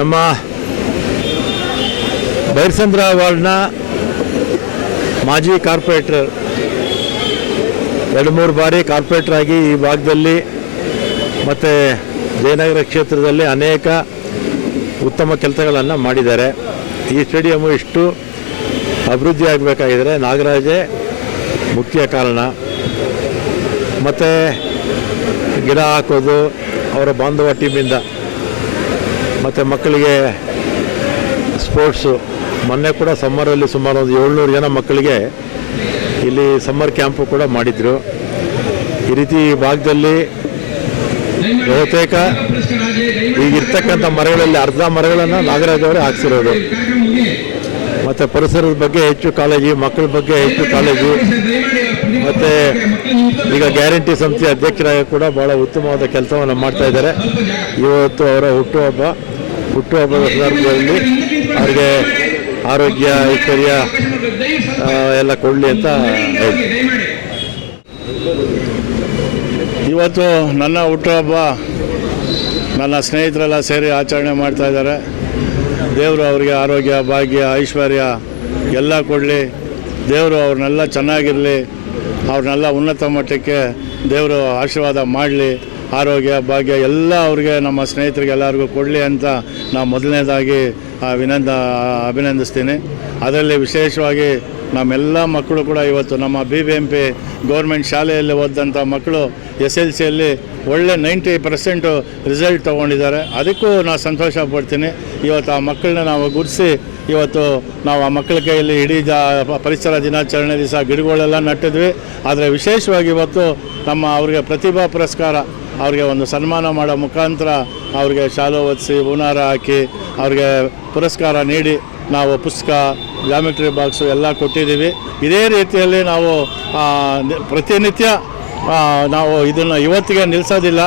ನಮ್ಮ ಬೈರ್ಸಂದ್ರ ವಾರ್ಡ್ನ ಮಾಜಿ ಕಾರ್ಪೊರೇಟರ್, ಎರಡು ಮೂರು ಬಾರಿ ಕಾರ್ಪೊರೇಟರ್ ಆಗಿ ಈ ಭಾಗದಲ್ಲಿ ಮತ್ತು ಜಯನಗರ ಕ್ಷೇತ್ರದಲ್ಲಿ ಅನೇಕ ಉತ್ತಮ ಕೆಲಸಗಳನ್ನು ಮಾಡಿದ್ದಾರೆ. ಈ ಸ್ಟೇಡಿಯಮ್ಮು ಇಷ್ಟು ಅಭಿವೃದ್ಧಿ ಆಗಬೇಕಾಗಿದ್ದರೆ ನಾಗರಾಜೇ ಮುಖ್ಯ ಕಾರಣ. ಮತ್ತು ಗಿಡ ಹಾಕೋದು, ಅವರ ಬಾಂಧವ ಟೀಮಿಂದ ಮತ್ತು ಮಕ್ಕಳಿಗೆ ಸ್ಪೋರ್ಟ್ಸು. ಮೊನ್ನೆ ಕೂಡ ಸಮ್ಮರಲ್ಲಿ ಸುಮಾರು ಒಂದು ಏಳ್ನೂರು ಜನ ಮಕ್ಕಳಿಗೆ ಇಲ್ಲಿ ಸಮ್ಮರ್ ಕ್ಯಾಂಪು ಕೂಡ ಮಾಡಿದರು. ಈ ರೀತಿ ಭಾಗದಲ್ಲಿ ಬಹುತೇಕ ಈಗಿರ್ತಕ್ಕಂಥ ಮರಗಳಲ್ಲಿ ಅರ್ಧ ಮರಗಳನ್ನು ನಾಗರಾಜ್ ಅವರೇ ಹಾಕ್ಸಿರೋದು. ಮತ್ತು ಪರಿಸರದ ಬಗ್ಗೆ ಹೆಚ್ಚು ಕಾಳಜಿ, ಮಕ್ಕಳ ಬಗ್ಗೆ ಹೆಚ್ಚು ಕಾಳಜಿ, ಮತ್ತು ಈಗ ಗ್ಯಾರಂಟಿ ಸಂಸ್ಥೆ ಅಧ್ಯಕ್ಷರಾಗಿ ಕೂಡ ಭಾಳ ಉತ್ತಮವಾದ ಕೆಲಸವನ್ನು ಮಾಡ್ತಾ ಇದ್ದಾರೆ. ಇವತ್ತು ಅವರ ಹುಟ್ಟುಹಬ್ಬ. ಹುಟ್ಟುಹಬ್ಬದ ಸಂದರ್ಭದಲ್ಲಿ ಅವರಿಗೆ ಆರೋಗ್ಯ, ಐಶ್ವರ್ಯ ಎಲ್ಲ ಕೊಡಲಿ ಅಂತ ಇವತ್ತು ನನ್ನ ಹುಟ್ಟುಹಬ್ಬ, ನನ್ನ ಸ್ನೇಹಿತರೆಲ್ಲ ಸೇರಿ ಆಚರಣೆ ಮಾಡ್ತಾ ಇದ್ದಾರೆ. ದೇವರು ಅವರಿಗೆ ಆರೋಗ್ಯ, ಭಾಗ್ಯ, ಐಶ್ವರ್ಯ ಎಲ್ಲ ಕೊಡಲಿ. ದೇವರು ಅವ್ರನ್ನೆಲ್ಲ ಚೆನ್ನಾಗಿರಲಿ. ಅವ್ರನ್ನೆಲ್ಲ ಉನ್ನತ ಮಟ್ಟಕ್ಕೆ ದೇವರು ಆಶೀರ್ವಾದ ಮಾಡಲಿ. ಆರೋಗ್ಯ, ಭಾಗ್ಯ ಎಲ್ಲ ಅವ್ರಿಗೆ, ನಮ್ಮ ಸ್ನೇಹಿತರಿಗೆ ಎಲ್ಲರಿಗೂ ಕೊಡಲಿ ಅಂತ ನಾವು ಮೊದಲನೇದಾಗಿ ವಿನಂದ, ಅಭಿನಂದಿಸ್ತೀನಿ. ಅದರಲ್ಲಿ ವಿಶೇಷವಾಗಿ ನಮ್ಮೆಲ್ಲ ಮಕ್ಕಳು ಕೂಡ ಇವತ್ತು ನಮ್ಮ B B M P government ಶಾಲೆಯಲ್ಲಿ ಓದಿದಂಥ ಮಕ್ಕಳು ಎಸ್ ಎಲ್ ಸಿಯಲ್ಲಿ ಒಳ್ಳೆ ನೈಂಟಿ ಪರ್ಸೆಂಟು ರಿಸಲ್ಟ್ ತೊಗೊಂಡಿದ್ದಾರೆ. ಅದಕ್ಕೂ ನಾನು ಸಂತೋಷ ಪಡ್ತೀನಿ. ಇವತ್ತು ಆ ಮಕ್ಕಳನ್ನ ನಾವು ಗುರುತಿಸಿ ಇವತ್ತು ನಾವು ಆ ಮಕ್ಕಳ ಕೈಯಲ್ಲಿ ಇಡೀ ಪರಿಸರ ದಿನಾಚರಣೆ ದಿವಸ ಗಿಡಗಳೆಲ್ಲ ನಟ್ಟಿದ್ವಿ. ಆದರೆ ವಿಶೇಷವಾಗಿ ಇವತ್ತು ನಮ್ಮ ಅವರಿಗೆ ಪ್ರತಿಭಾ ಪುರಸ್ಕಾರ ಅವ್ರಿಗೆ ಒಂದು ಸನ್ಮಾನ ಮಾಡೋ ಮುಖಾಂತರ ಅವ್ರಿಗೆ ಶಾಲು ಒದಿಸಿ ಹೂನಾರ ಹಾಕಿ ಅವ್ರಿಗೆ ಪುರಸ್ಕಾರ ನೀಡಿ ನಾವು ಪುಸ್ತಕ ಜಾಮಿಟ್ರಿ ಬಾಕ್ಸು ಎಲ್ಲ ಕೊಟ್ಟಿದ್ದೀವಿ. ಇದೇ ರೀತಿಯಲ್ಲಿ ನಾವು ಪ್ರತಿನಿತ್ಯ ನಾವು ಇದನ್ನು ಇವತ್ತಿಗೆ ನಿಲ್ಲಿಸೋದಿಲ್ಲ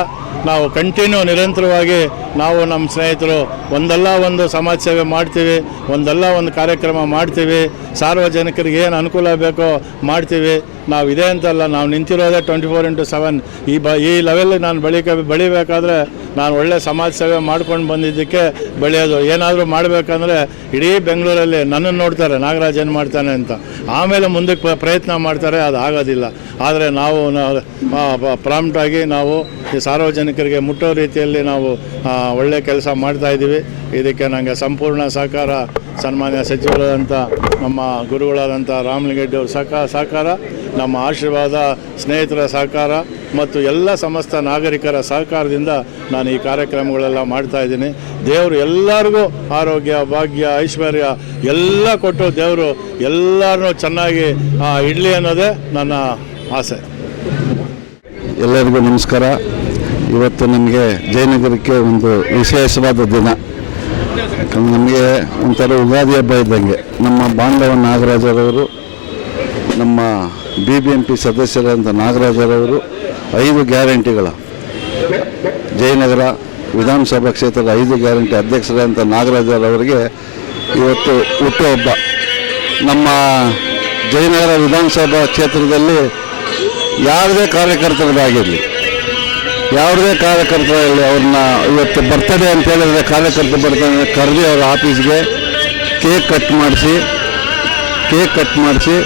ನಾವು ಕಂಟಿನ್ಯೂ ನಿರಂತರವಾಗಿ ನಾವು ನಮ್ಮ ಸ್ನೇಹಿತರು ಒಂದಲ್ಲ ಒಂದು ಸಮಾಜ ಸೇವೆ ಮಾಡ್ತೀವಿ, ಒಂದಲ್ಲ ಒಂದು ಕಾರ್ಯಕ್ರಮ ಮಾಡ್ತೀವಿ, ಸಾರ್ವಜನಿಕರಿಗೆ ಏನು ಅನುಕೂಲ ಬೇಕೋ ಮಾಡ್ತೀವಿ. ನಾವು ಇದೇ ಅಂತಲ್ಲ, ನಾವು ನಿಂತಿರೋದೇ ಟ್ವೆಂಟಿ ಫೋರ್ ಇಂಟು ಸೆವೆನ್ ಈ ಬ, ಈ ಲೆವೆಲ್ಲಿ ನಾನು ಬೆಳಿಕ, ಬೆಳಿಬೇಕಾದ್ರೆ ನಾನು ಒಳ್ಳೆ ಸಮಾಜ ಸೇವೆ ಮಾಡ್ಕೊಂಡು ಬಂದಿದ್ದಕ್ಕೆ ಬೆಳೆಯೋದು. ಏನಾದರೂ ಮಾಡಬೇಕಂದ್ರೆ ಇಡೀ ಬೆಂಗಳೂರಲ್ಲಿ ನನ್ನನ್ನು ನೋಡ್ತಾರೆ, ನಾಗರಾಜ್ ಏನು ಮಾಡ್ತಾನೆ ಅಂತ. ಆಮೇಲೆ ಮುಂದಕ್ಕೆ ಪ್ರಯತ್ನ ಮಾಡ್ತಾರೆ, ಅದು ಆಗೋದಿಲ್ಲ. ಆದರೆ ನಾವು ಪ್ರಾಂಪ್ಟಾಗಿ ನಾವು ಈ ಸಾರ್ವಜನಿಕರಿಗೆ ಮುಟ್ಟೋ ರೀತಿಯಲ್ಲಿ ನಾವು ಒಳ್ಳೆ ಕೆಲಸ ಮಾಡ್ತಾ ಇದ್ದೀವಿ. ಇದಕ್ಕೆ ನನಗೆ ಸಂಪೂರ್ಣ ಸಹಕಾರ, ಸನ್ಮಾನ್ಯ ಸಚಿವರಾದಂಥ ನಮ್ಮ ಗುರುಗಳಾದಂಥ ರಾಮಲಿಂಗೆಡ್ಡಿ ಅವರ ಸಹಕಾರ ಸಹಕಾರ, ನಮ್ಮ ಆಶೀರ್ವಾದ, ಸ್ನೇಹಿತರ ಸಹಕಾರ ಮತ್ತು ಎಲ್ಲ ಸಮಸ್ತ ನಾಗರಿಕರ ಸಹಕಾರದಿಂದ ನಾನು ಈ ಕಾರ್ಯಕ್ರಮಗಳೆಲ್ಲ ಮಾಡ್ತಾ ಇದ್ದೀನಿ. ದೇವರು ಎಲ್ಲರಿಗೂ ಆರೋಗ್ಯ, ಭಾಗ್ಯ, ಐಶ್ವರ್ಯ ಎಲ್ಲ ಕೊಟ್ಟು ದೇವರು ಎಲ್ಲರನ್ನೂ ಚೆನ್ನಾಗಿ ಇಡಲಿ ಅನ್ನೋದೇ ನನ್ನ ಆಸೆ. ಎಲ್ಲರಿಗೂ ನಮಸ್ಕಾರ. ಇವತ್ತು ನಮಗೆ ಜಯನಗರಕ್ಕೆ ಒಂದು ವಿಶೇಷವಾದ ದಿನ. ನಮಗೆ ಒಂಥರ ಯುಗಾದಿ ಹಬ್ಬ ಇದ್ದಂಗೆ. ನಮ್ಮ ಬಾಂಧವ ನಾಗರಾಜರವರು, ನಮ್ಮ ಬಿ ಬಿ ಎಂ ಪಿ ಸದಸ್ಯರಾದಂಥ ನಾಗರಾಜರವರು ಐದು ಗ್ಯಾರಂಟಿಗಳ. ಜಯನಗರ ವಿಧಾನಸಭಾ ಕ್ಷೇತ್ರದ ಐದು ಗ್ಯಾರಂಟಿ ಅಧ್ಯಕ್ಷರಾದಂಥ ನಾಗರಾಜರವರಿಗೆ ಇವತ್ತು ಹುಟ್ಟುಹಬ್ಬ ನಮ್ಮ ಜಯನಗರ ವಿಧಾನಸಭಾ ಕ್ಷೇತ್ರದಲ್ಲಿ ಯಾವುದೇ ಕಾರ್ಯಕರ್ತರದಾಗಿರಲಿ ಯಾವುದೇ ಕಾರ್ಯಕರ್ತರಲ್ಲಿ ಅವ್ರನ್ನ ಇವತ್ತು ಬರ್ತದೆ ಅಂತ ಹೇಳಿದ್ರೆ ಕಾರ್ಯಕರ್ತ ಬರ್ತಾನೆ ಕರೆದು ಅವ್ರ ಆಫೀಸ್ಗೆ ಕೇಕ್ ಕಟ್ ಮಾಡಿಸಿ, ಕೇಕ್ ಕಟ್ ಮಾಡಿಸಿ,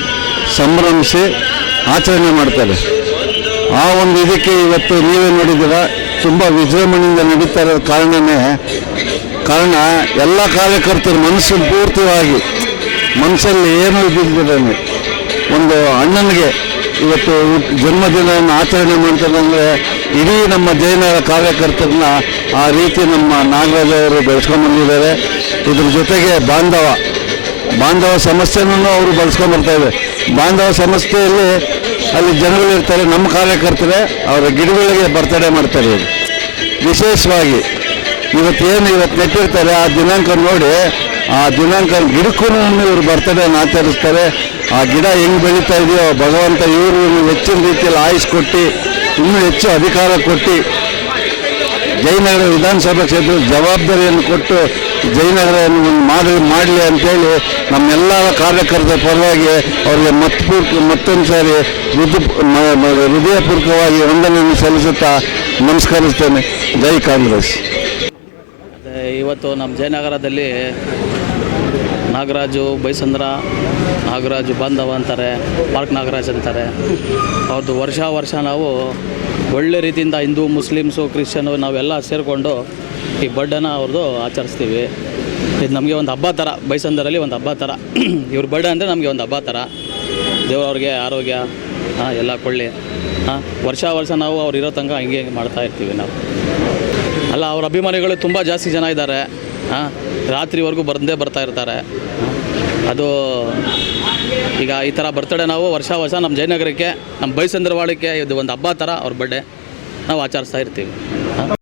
ಸಂಭ್ರಮಿಸಿ ಆಚರಣೆ ಮಾಡ್ತಾರೆ. ಆ ಒಂದು ಇದಕ್ಕೆ ಇವತ್ತು ನೀವೇ ನೋಡಿದ್ದೀರ, ತುಂಬ ವಿಜೃಂಭಣೆಯಿಂದ ನಡೀತಾ ಇರೋ ಕಾರಣನೇ, ಕಾರಣ ಎಲ್ಲ ಕಾರ್ಯಕರ್ತರು ಮನಸ್ಸು ಪೂರ್ತಿಯಾಗಿ ಮನಸ್ಸಲ್ಲಿ ಏನು ಇದ್ದಿದ್ದಾನೆ ಒಂದು ಅಣ್ಣನಿಗೆ ಇವತ್ತು ಜನ್ಮದಿನವನ್ನು ಆಚರಣೆ ಮಾಡ್ತಾರೆ ಅಂದರೆ ಇಡೀ ನಮ್ಮ ಜೈನರ ಕಾರ್ಯಕರ್ತರನ್ನ ಆ ರೀತಿ ನಮ್ಮ ನಾಗರಾಜ್ ಅವರು ಬೆಳೆಸ್ಕೊಂಡ್ಬಂದಿದ್ದಾರೆ ಇದ್ರ ಜೊತೆಗೆ ಬಾಂಧವ ಬಾಂಧವ ಸಮಸ್ಯೆನೂ ಅವರು ಬಳಸ್ಕೊಂಡ್ಬರ್ತಾ ಇದೆ ಬಾಂಧವ ಸಮಸ್ಯೆಯಲ್ಲಿ ಅಲ್ಲಿ ಜನಗಳಿರ್ತಾರೆ ನಮ್ಮ ಕಾರ್ಯಕರ್ತರೆ ಅವರ ಗಿಡಗಳಿಗೆ ಬರ್ತಡೇ ಮಾಡ್ತಾರೆ ಇವರು. ವಿಶೇಷವಾಗಿ ಇವತ್ತೇನು ಇವತ್ತು ನೆಟ್ಟಿರ್ತಾರೆ, ಆ ದಿನಾಂಕ ನೋಡಿ, ಆ ದಿನಾಂಕ ಗಿಡಕ್ಕೂ ಇವರು ಬರ್ತಡೇನ ಆಚರಿಸ್ತಾರೆ. ಆ ಗಿಡ ಹೆಂಗೆ ಬೆಳೀತಾ ಇದೆಯೋ, ಭಗವಂತ ಇವರು ಹೆಚ್ಚಿನ ರೀತಿಯಲ್ಲಿ ಆಯುಷ್ ಕೊಟ್ಟು, ಇನ್ನೂ ಹೆಚ್ಚು ಅಧಿಕಾರ ಕೊಟ್ಟು, ಜಯನಗರ ವಿಧಾನಸಭಾ ಕ್ಷೇತ್ರದ ಜವಾಬ್ದಾರಿಯನ್ನು ಕೊಟ್ಟು ಜಯನಗರವನ್ನು ಒಂದು ಮಾದರಿ ಮಾಡಲಿ ಅಂತೇಳಿ ನಮ್ಮೆಲ್ಲ ಕಾರ್ಯಕರ್ತರ ಪರವಾಗಿ ಅವರಿಗೆ ಮತ್ತಪೂರ್ಕ ಮತ್ತೊಂದು ಸಾರಿ ಹೃದಯ ಹೃದಯಪೂರ್ವಕವಾಗಿ ವಂದನೆಯನ್ನು ಸಲ್ಲಿಸುತ್ತಾ ನಮಸ್ಕರಿಸ್ತೇನೆ. ಜೈ ಕಾಂಗ್ರೆಸ್. ಇವತ್ತು ನಮ್ಮ ಜಯನಗರದಲ್ಲಿ ನಾಗರಾಜು, ಬೈಸಂದ್ರ, ನಾಗರಾಜು ಬಾಂಧವ ಅಂತಾರೆ, ಪಾರ್ಕ್ ನಾಗರಾಜ್ ಅಂತಾರೆ. ಅವ್ರದ್ದು ವರ್ಷ ವರ್ಷ ನಾವು ಒಳ್ಳೆ ರೀತಿಯಿಂದ ಹಿಂದೂ, ಮುಸ್ಲಿಮ್ಸು, ಕ್ರಿಶ್ಚಿಯನ್ ನಾವೆಲ್ಲ ಸೇರಿಕೊಂಡು ಈ ಬರ್ಡೇನ ಅವ್ರದ್ದು ಆಚರಿಸ್ತೀವಿ. ಇದು ನಮಗೆ ಒಂದು ಹಬ್ಬ ಥರ, ಬೈಸಂದರಲ್ಲಿ ಒಂದು ಹಬ್ಬ ಥರ. ಇವ್ರ ಬರ್ಡೇ ಅಂದರೆ ನಮಗೆ ಒಂದು ಹಬ್ಬ ಥರ. ದೇವ್ರವ್ರಿಗೆ ಆರೋಗ್ಯ, ಹಾಂ, ಎಲ್ಲ ಕೊಳ್ಳಿ. ಹಾಂ, ವರ್ಷ ವರ್ಷ ನಾವು ಅವ್ರು ಇರೋ ತನಕ ಹಿಂಗೆ ಹಿಂಗೆ ಮಾಡ್ತಾ ಇರ್ತೀವಿ ನಾವು. ಅಲ್ಲ, ಅವ್ರ ಅಭಿಮಾನಿಗಳು ತುಂಬ ಜಾಸ್ತಿ ಜನ ಇದ್ದಾರೆ. ಹಾಂ ರಾತ್ರಿವರೆಗೂ ಬಂದೇ ಬರ್ತಾ ಇರ್ತಾರೆ. ಅದು ಈಗ ಈ ಥರ ಬರ್ತಡೇ ನಾವು ವರ್ಷ ವರ್ಷ ನಮ್ಮ ಜಯನಗರಕ್ಕೆ, ನಮ್ಮ ಬೈಸಂದ್ರವಾಳಕ್ಕೆ ಇದು ಒಂದು ಹಬ್ಬ ಥರ ಅವ್ರ ಬರ್ಡೇ ನಾವು ಆಚರಿಸ್ತಾ ಇರ್ತೀವಿ.